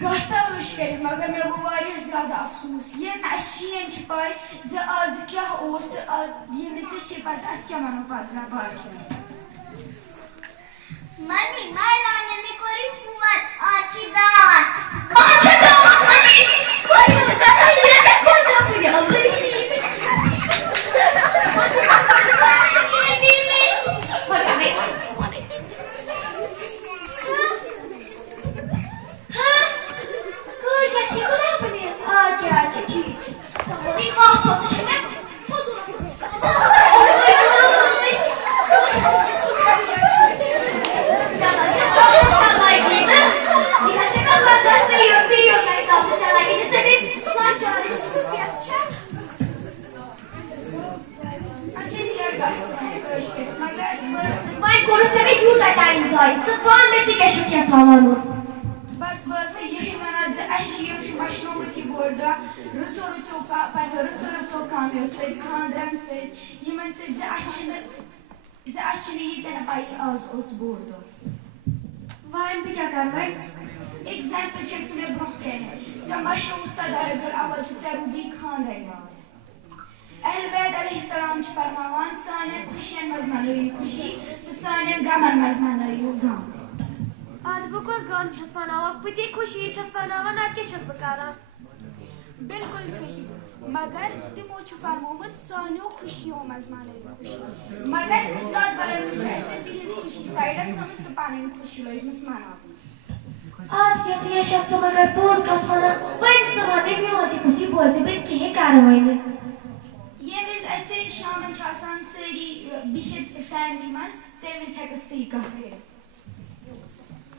Gasa alışveriş, magar me bu var ya ज़्यादा अफसोस ये शीन पाई आज क्या ये चे पता क्या वनो पता मम्मी मैं लाने में कोई फोन अच्छी दावत मम्मी कोई ये कौन सा पूजा बस बस यही वना अशीर मशरूमती बोर्डा रुचो रुचो पनो रुचो रुचो कामियो से खानदान से यमन से अच्छी ये तेरा पाई आज उस बोर्डो वाइन पे क्या कर रहा है एग्जाम्पल चेक से मैं ब्रॉफ कहने जब मशरूम सदार कर अवल से चरुदी खान रहेगा अहल बैत अलैहिस्सलाम च फरमावान साने खुशियां मज मनोई खुशी तो साने गमन मज मनोई गम आज बकुस गाम छस मनावा पति खुशी छस मनावा ना के छस बकारा बिल्कुल सही मगर तिमो च फरमावत सानो खुशियों मज मनोई खुशी मगर जात बरन छ ऐसे तिहिस खुशी साइडस नमस तो पानी खुशी लज मस मनावा आज के ये शख्स मगर पोज का फना वन समाने में होती खुशी बोझे बिन के कार्रवाई ने ये विज ऐसे शामन छासान सरी बिहित फैमिली मस तेमिस हेकत सही कहे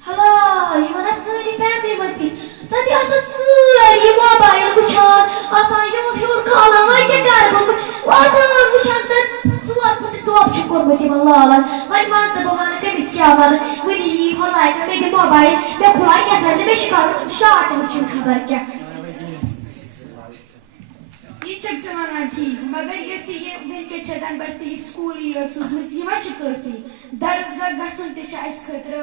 Hello, you want to see the family must be. That is a sweaty mobile which are as I your color like a garbo. Was on which has that to put the top to go with him alone. Like one the woman can be scared with the whole like a big mobile. The polite as a Michigan shot and should cover. ये check से मना ठीक मगर ये दिन के छतन पर से स्कूल ये सुबह ये मच करती दरसगाह गसुन ते चाइस खतर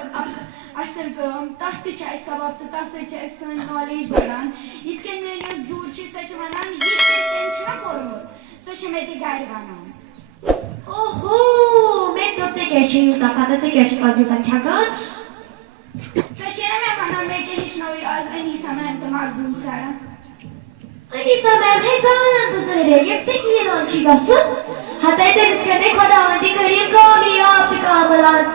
असल काम तख्त चाइस सबब ते तस चाइस सन नॉलेज बढ़ान इतके में ये जूर ची सच वनान ये टेंशन करो सच में ते गाय वनान ओहो मैं तो से कैसे युता पता से कैसे अजुता ठगन सच है मैं वना में के हिशनोई आज अनीसा मैम तो मकबूल सारा अनीसा मैम है ज़ालन बुज़ुर्ग एक से किए नौची का सुन हताए ते इसके ने खुदावंदी करीम कामयाब कामलात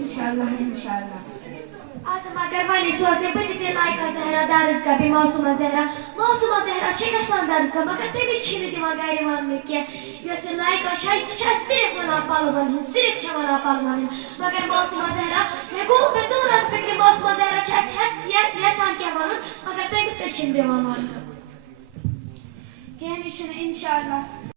इंशाल्लाह इंशाल्लाह आज मगर वाली सोचे बच्चे लाइक ज़हरा दारसगाह भी मासूमा ज़हरा शेख हसन दारसगाह मगर ते भी छिने दिमाग गायरे मारने के ये से लाइक शायद सिर्फ मना पालवन सिर्फ छमना पालवन मगर मासूमा ज़हरा मैं को बेतु रेस्पेक्ट मासूमा ज़हरा चेस हैक्स या सान क्या मालूम मगर ते से छिन देवान कहने इंशाल्लाह